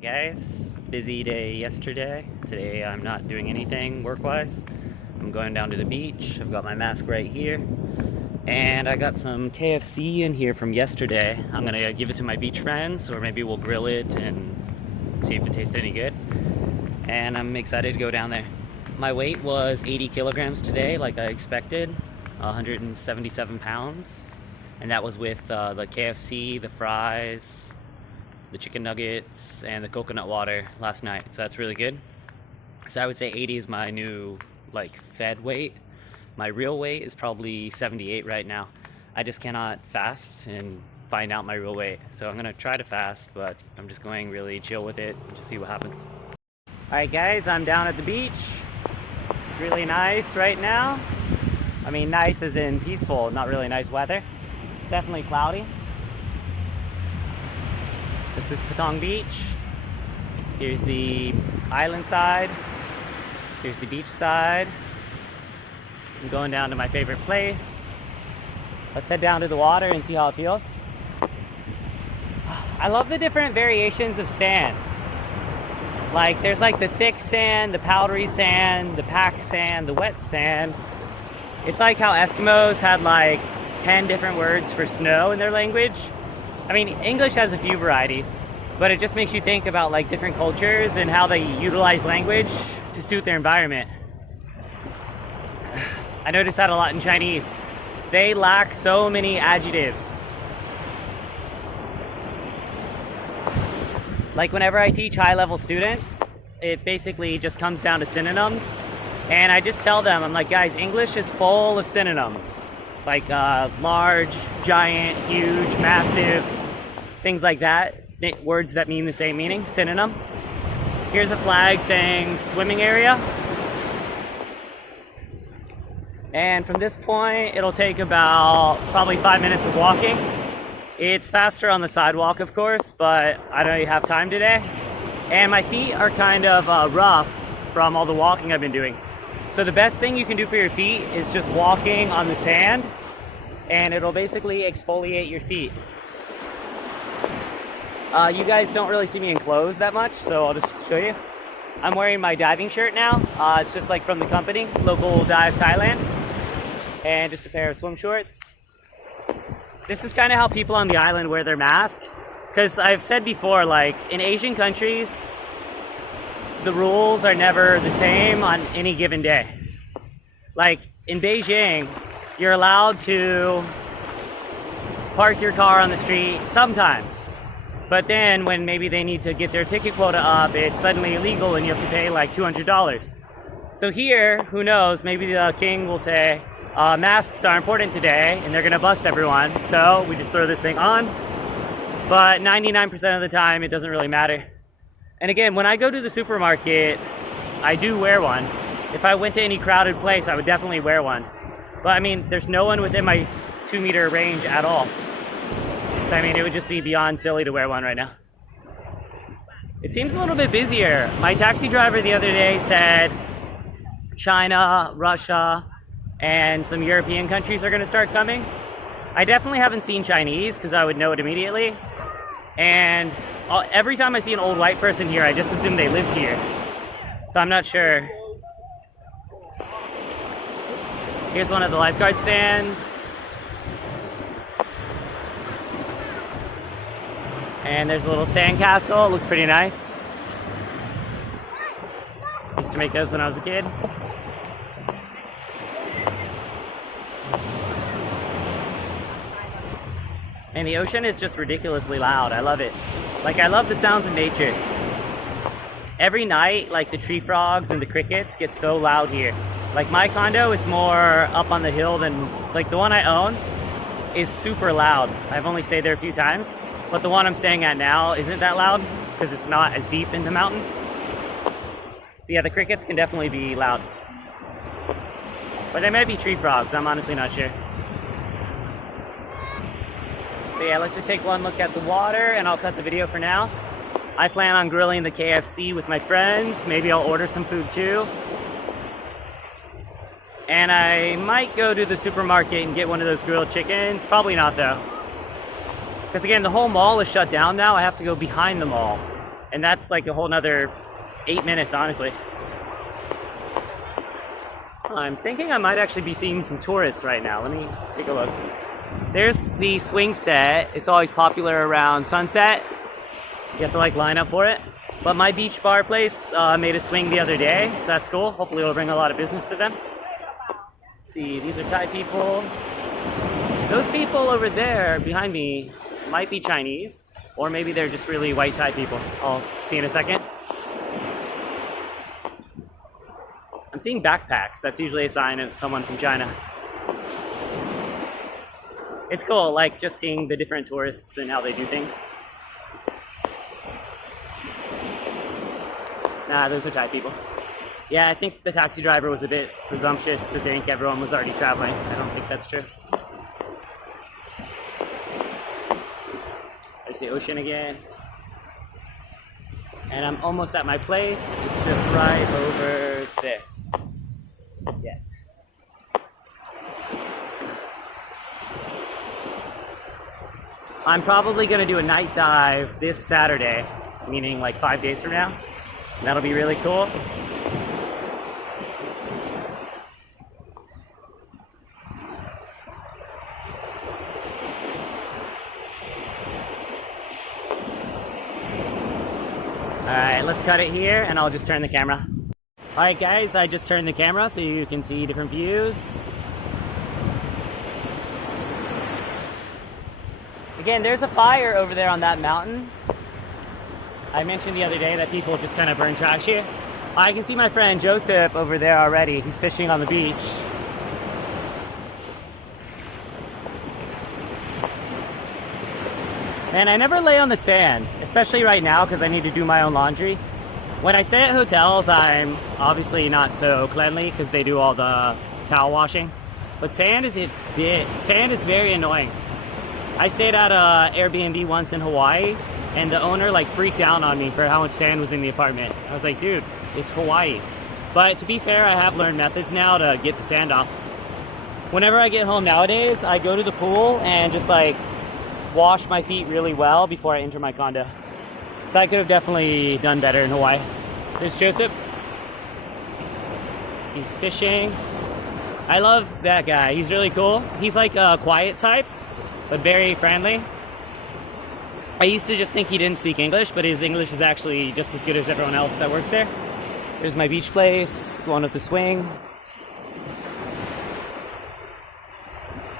Guys, busy day yesterday. Today I'm not doing anything work-wise. I'm going down to the beach. I've got my mask right here. And I got some KFC in here from yesterday. I'm gonna give it to my beach friends, or maybe we'll grill it and see if it tastes any good. And I'm excited to go down there. My weight was 80 kilograms today, like I expected, 177 pounds. And that was with the KFC, the fries, the chicken nuggets, and the coconut water last night. So that's really good. So I would say 80 is my new fed weight. My real weight is probably 78 right now. I just cannot fast and find out my real weight. So I'm gonna try to fast, but I'm just going really chill with it and just see what happens. All right guys, I'm down at the beach. It's really nice right now. I mean nice as in peaceful, not really nice weather. It's definitely cloudy. This is Patong Beach. Here's the island side. Here's the beach side. I'm going down to my favorite place. Let's head down to the water and see how it feels. I love the different variations of sand. There's the thick sand, the powdery sand, the packed sand, the wet sand. It's like how Eskimos had 10 different words for snow in their language. I mean, English has a few varieties, but it just makes you think about different cultures and how they utilize language to suit their environment. I noticed that a lot in Chinese. They lack so many adjectives. Whenever I teach high-level students, it basically just comes down to synonyms. And I just tell them, I'm like, guys, English is full of synonyms. Large, giant, huge, massive, things like that. Words that mean the same meaning, synonym. Here's a flag saying swimming area. And from this point, it'll take about probably 5 minutes of walking. It's faster on the sidewalk, of course, but I don't have time today. And my feet are kind of rough from all the walking I've been doing. So the best thing you can do for your feet is just walking on the sand, and it'll basically exfoliate your feet. You guys don't really see me in clothes that much, so I'll just show you. I'm wearing my diving shirt now. It's just from the company, Local Dive Thailand, and just a pair of swim shorts. This is kind of how people on the island wear their mask, because I've said before, in Asian countries, the rules are never the same on any given day. In Beijing, you're allowed to park your car on the street sometimes. But then when maybe they need to get their ticket quota up, it's suddenly illegal and you have to pay $200. So here, who knows, maybe the king will say, masks are important today and they're gonna bust everyone. So we just throw this thing on. But 99% of the time, it doesn't really matter. And again, when I go to the supermarket, I do wear one. If I went to any crowded place, I would definitely wear one. But I mean, there's no one within my 2-meter range at all. So I mean, it would just be beyond silly to wear one right now. It seems a little bit busier. My taxi driver the other day said China, Russia, and some European countries are gonna start coming. I definitely haven't seen Chinese because I would know it immediately. And every time I see an old white person here, I just assume they live here. So I'm not sure. Here's one of the lifeguard stands. And there's a little sandcastle. It looks pretty nice. Used to make those when I was a kid. And the ocean is just ridiculously loud. I love it. I love the sounds of nature. Every night, the tree frogs and the crickets get so loud here. My condo is more up on the hill than, the one I own is super loud. I've only stayed there a few times, but the one I'm staying at now isn't that loud because it's not as deep in the mountain. But yeah, the crickets can definitely be loud. But they might be tree frogs, I'm honestly not sure. So yeah, let's just take one look at the water and I'll cut the video for now. I plan on grilling the KFC with my friends. Maybe I'll order some food too. And I might go to the supermarket and get one of those grilled chickens. Probably not though. Because again, the whole mall is shut down now. I have to go behind the mall. And that's like a whole nother 8 minutes, honestly. I'm thinking I might actually be seeing some tourists right now. Let me take a look. There's the swing set. It's always popular around sunset. You have to like line up for it. But my beach bar place made a swing the other day, so that's cool. Hopefully it'll bring a lot of business to them. Let's see, these are Thai people. Those people over there behind me might be Chinese, or maybe they're just really white Thai people. I'll see in a second. I'm seeing backpacks. That's usually a sign of someone from China. It's cool, like just seeing the different tourists and how they do things. Nah, those are Thai people. Yeah, I think the taxi driver was a bit presumptuous to think everyone was already traveling. I don't think that's true. There's the ocean again. And I'm almost at my place. It's just right over there. Yeah. I'm probably gonna do a night dive this Saturday, meaning like 5 days from now. And that'll be really cool. Alright, let's cut it here and I'll just turn the camera. Alright guys, I just turned the camera so you can see different views. Again, there's a fire over there on that mountain. I mentioned the other day that people just kind of burn trash here. I can see my friend Joseph over there already. He's fishing on the beach. And I never lay on the sand, especially right now because I need to do my own laundry. When I stay at hotels, I'm obviously not so cleanly because they do all the towel washing. But sand is very annoying. I stayed at a Airbnb once in Hawaii, and the owner like freaked out on me for how much sand was in the apartment. I was like, dude, it's Hawaii. But to be fair, I have learned methods now to get the sand off. Whenever I get home nowadays, I go to the pool and just like wash my feet really well before I enter my condo. So I could have definitely done better in Hawaii. There's Joseph. He's fishing. I love that guy. He's really cool. He's like a quiet type, but very friendly. I used to just think he didn't speak English, but his English is actually just as good as everyone else that works there. There's my beach place, one with the swing.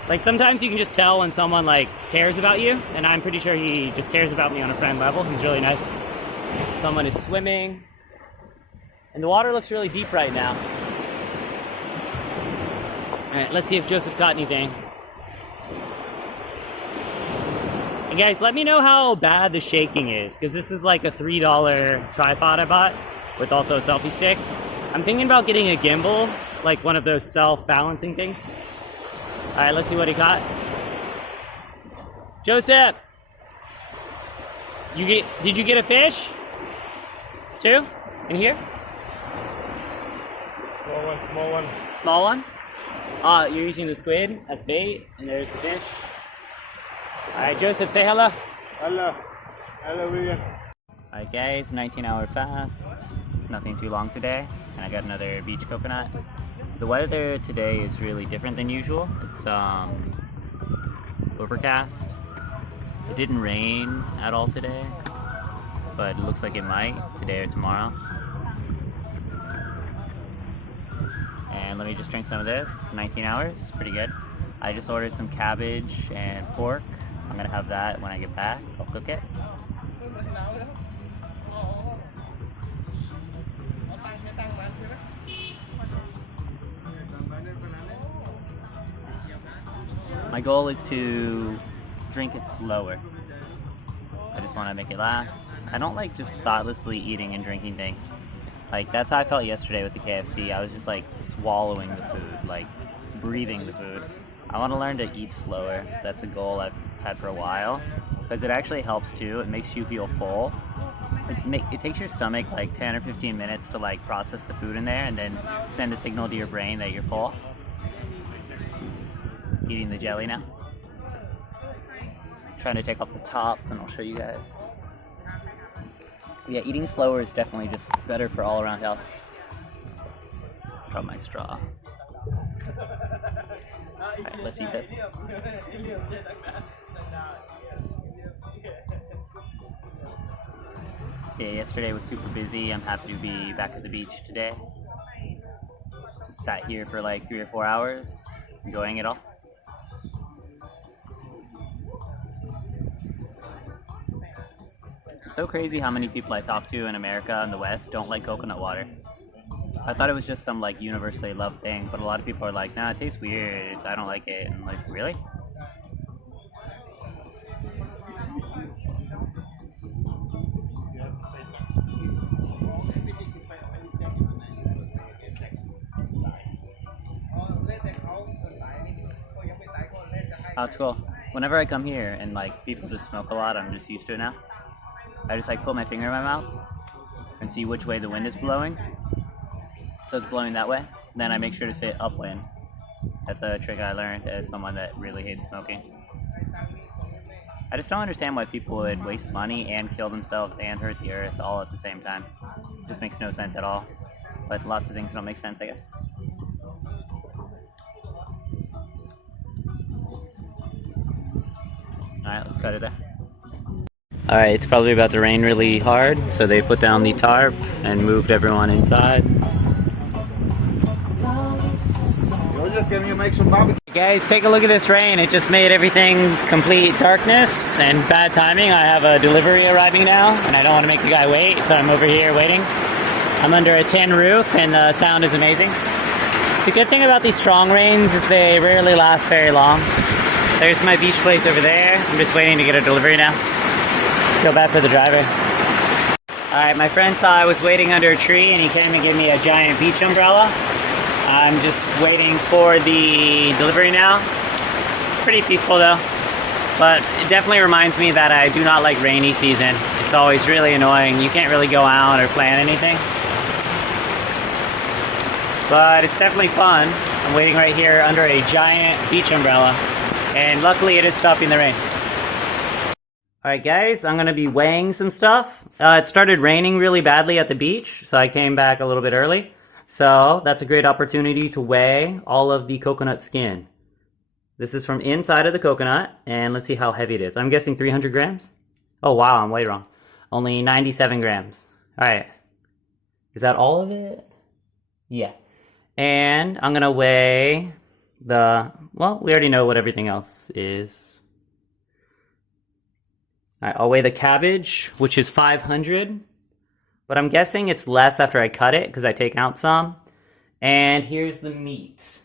Like sometimes you can just tell when someone like cares about you, and I'm pretty sure he just cares about me on a friend level. He's really nice. Someone is swimming, and the water looks really deep right now. All right, let's see if Joseph caught anything. And guys, let me know how bad the shaking is, because this is like a $3 tripod I bought with also a selfie stick. I'm thinking about getting a gimbal, like one of those self-balancing things. All right, let's see what he caught. Joseph, did you get a fish? Two? In here? Small one. Small one? You're using the squid as bait, and there's the fish. All right, Joseph, say hello. Hello. Hello, William. All right, guys, 19-hour fast. Nothing too long today, and I got another beach coconut. The weather today is really different than usual. It's overcast. It didn't rain at all today, but it looks like it might today or tomorrow. And let me just drink some of this. 19 hours, pretty good. I just ordered some cabbage and pork. I'm gonna have that when I get back. I'll cook it. My goal is to drink it slower. I just want to make it last. I don't like just thoughtlessly eating and drinking things. Like, that's how I felt yesterday with the KFC. I was just like swallowing the food, like breathing the food. I want to learn to eat slower. That's a goal I've had for a while, because it actually helps too. It makes you feel full. It takes your stomach like 10 or 15 minutes to like process the food in there and then send a signal to your brain that you're full. Eating the jelly now. Trying to take off the top, and I'll show you guys. Yeah, eating slower is definitely just better for all around health. Drop my straw. Alright, let's eat this. So yeah, yesterday was super busy. I'm happy to be back at the beach today. Just sat here for like 3 or 4 hours, enjoying it all. It's so crazy how many people I talk to in America and the West don't like coconut water. I thought it was just some like universally loved thing, but a lot of people are like, nah, it tastes weird, I don't like it. And I'm like, really? Oh, it's cool. Whenever I come here and like people just smoke a lot, I'm just used to it now. I just like put my finger in my mouth and see which way the wind is blowing. So it's blowing that way. Then I make sure to say upwind. That's a trick I learned as someone that really hates smoking. I just don't understand why people would waste money and kill themselves and hurt the earth all at the same time. It just makes no sense at all. But lots of things don't make sense, I guess. Alright, let's cut it there. Alright, it's probably about to rain really hard, so they put down the tarp and moved everyone inside. Can you make some barbecue? Guys, take a look at this rain. It just made everything complete darkness and bad timing. I have a delivery arriving now, and I don't want to make the guy wait, so I'm over here waiting. I'm under a tin roof, and the sound is amazing. The good thing about these strong rains is they rarely last very long. There's my beach place over there. I'm just waiting to get a delivery now. Feel bad for the driver. Alright, my friend saw I was waiting under a tree, and he came and gave me a giant beach umbrella. I'm just waiting for the delivery now. It's pretty peaceful though, but it definitely reminds me that I do not like rainy season. It's always really annoying. You can't really go out or plan anything. But it's definitely fun. I'm waiting right here under a giant beach umbrella, and luckily it is stopping the rain. Alright guys, I'm gonna be weighing some stuff. It started raining really badly at the beach, so I came back a little bit early. So that's a great opportunity to weigh all of the coconut skin. This is from inside of the coconut, and let's see how heavy it is. I'm guessing 300 grams? Oh wow, I'm way wrong. Only 97 grams. Alright. Is that all of it? Yeah. And I'm gonna weigh the, well, we already know what everything else is. Alright, I'll weigh the cabbage, which is 500. But I'm guessing it's less after I cut it because I take out some. And here's the meat.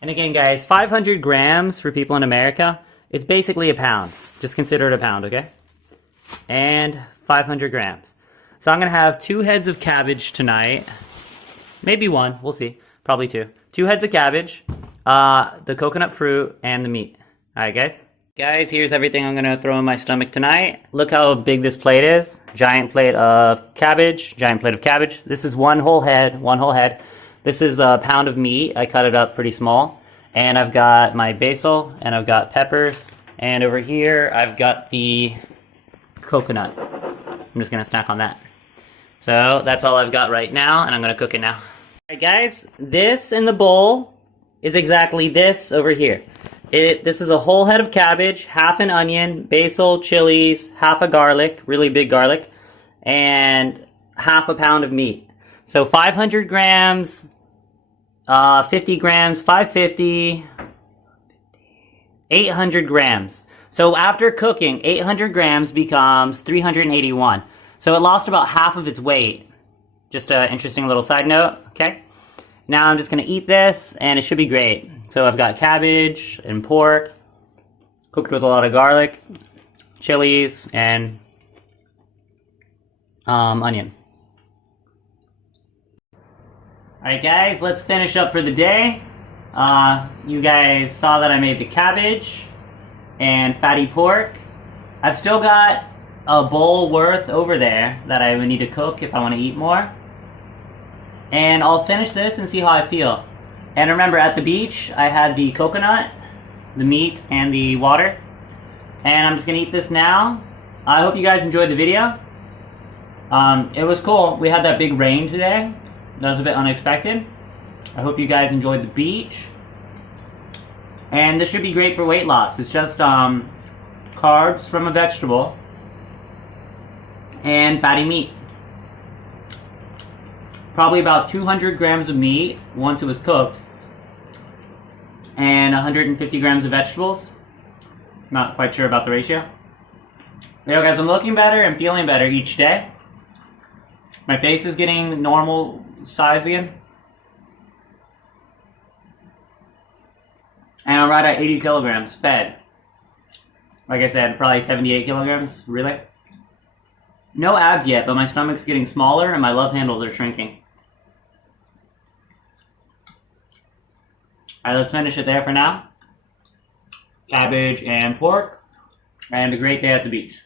And again, guys, 500 grams for people in America, it's basically a pound. Just consider it a pound, okay? And 500 grams. So I'm going to have 2 heads of cabbage tonight. Maybe 1, we'll see. Probably 2. 2 heads of cabbage, the coconut fruit, and the meat. All right, guys? Guys, here's everything I'm gonna throw in my stomach tonight. Look how big this plate is. Giant plate of cabbage, giant plate of cabbage. This is one whole head. This is a pound of meat. I cut it up pretty small. And I've got my basil, and I've got peppers. And over here, I've got the coconut. I'm just gonna snack on that. So that's all I've got right now, and I'm gonna cook it now. All right, guys, this in the bowl is exactly this over here. This is a whole head of cabbage, half an onion, basil, chilies, half a garlic, really big garlic, and half a pound of meat. So 500 grams, 50 grams, 550, 800 grams. So after cooking, 800 grams becomes 381. So it lost about half of its weight. Just an interesting little side note, okay? Now I'm just gonna eat this, and it should be great. So I've got cabbage and pork, cooked with a lot of garlic, chilies, and onion. Alright guys, let's finish up for the day. You guys saw that I made the cabbage and fatty pork. I've still got a bowl worth over there that I would need to cook if I want to eat more. And I'll finish this and see how I feel. And remember, at the beach, I had the coconut, the meat, and the water. And I'm just going to eat this now. I hope you guys enjoyed the video. It was cool. We had that big rain today. That was a bit unexpected. I hope you guys enjoyed the beach. And this should be great for weight loss. It's just carbs from a vegetable and fatty meat. Probably about 200 grams of meat once it was cooked, and 150 grams of vegetables. Not quite sure about the ratio. There you go, guys. I'm looking better and feeling better each day. My face is getting normal size again. And I'm right at 80 kilograms fed. Like I said, probably 78 kilograms. Really? No abs yet, but my stomach's getting smaller and my love handles are shrinking. Alright, let's finish it there for now. Cabbage and pork. And a great day at the beach.